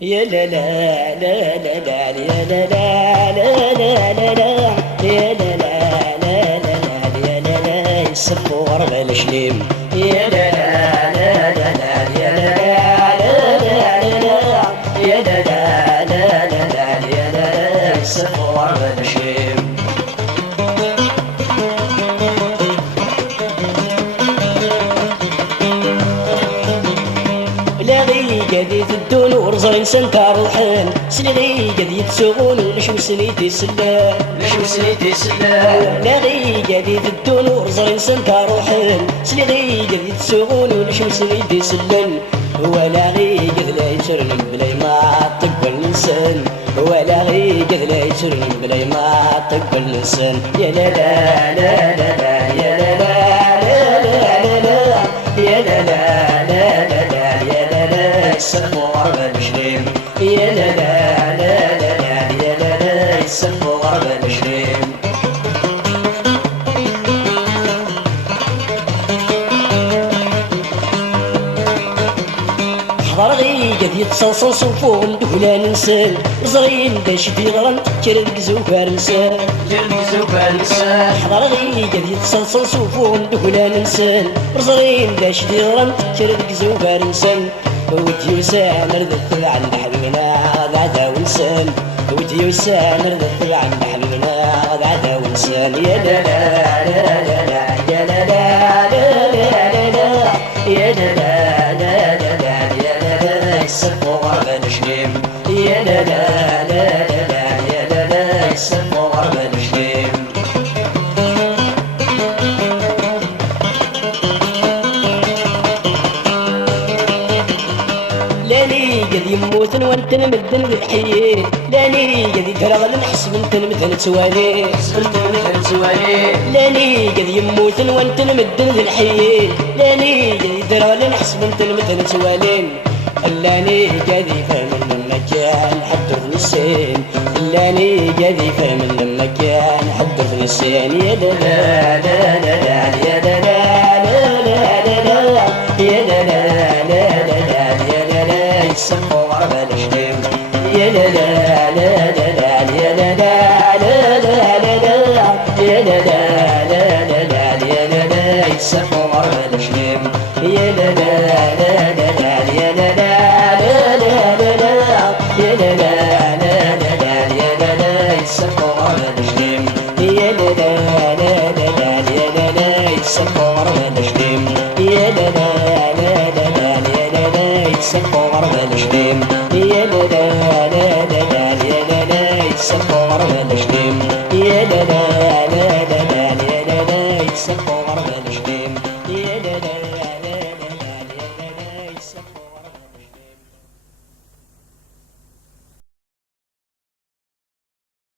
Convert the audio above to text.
يا لا لا لا لا لا يا لا لا لا لا لا لا يا لا لا لا لا لا يا لا لا الصفور بالشليم يا لا لا لا لا لا يا لا لا لا لا لا يا لا لا لا لا لا يا لا لا الصفور بالشليم لاغي قديت الدنور زين سنتار الحين سلغي قديت سغون لشمس نيتي سلام لشمس نيتي سلام لاغي قديت الدنور زين سنتار الحين سلغي قديت سغون لشمس نيتي سلام ولا غي قد لا يسرن بلاي ما تقبل الانسان ولا غي قد لا يسرن بلاي ما تقبل الانسان يا لا لا لا لا لا يا لا لا لا لا لا يا لا لا لا لا السفور بالشريم يا لا لا لا لا لا يا لا لا السفور بالشريم حضر غي قد يتصلصل صفوغ الدهلا ننسان زغين داش في غران كرد زوفار نسان كرد زوفار نسان حضر غي قد يتصلصل صفوغ الدهلا ننسان زغين داش في غران كرد زوفار نسان ودي وسام رذت عن حبيبنا غدا ونسان ودي وسام رذت عن حبيبنا غدا ونسان يا لا لا لا لا لا يا لا لا لا لا لا يا لا لا لا لا لا يا لا لا السفور بالشليم يا لا لا لا لا لا يا لا لا السفور بالشليم لاني قد يموتن وانت نمدن بالحيين لاني قد يترغل نحس بنت مثل سوالي لاني قد يموتن وانت نمدن بالحيين لاني قد يترغل نحس بنت مثل سوالين لاني قد يفهم المكان حد السين لاني قد يفهم المكان حد السين يا لا لا لا لا يا لا لا لا لا لا يا لا لا لا لا السفور بالشليم يا لا لا لا لا لا يا لا لا لا لا لا يا لا لا لا لا لا يا لا لا السفور بالشليم يا لا لا لا لا لا يا لا لا لا لا لا يا لا لا لا لا لا يا لا لا السفور بالشليم يا لا لا لا لا لا يا لا لا السفور بالشليم يا لا لا لا لا لا يا لا لا السفور بالشليم يا لا لا لا لا لا يا لا لا السفور بالشليم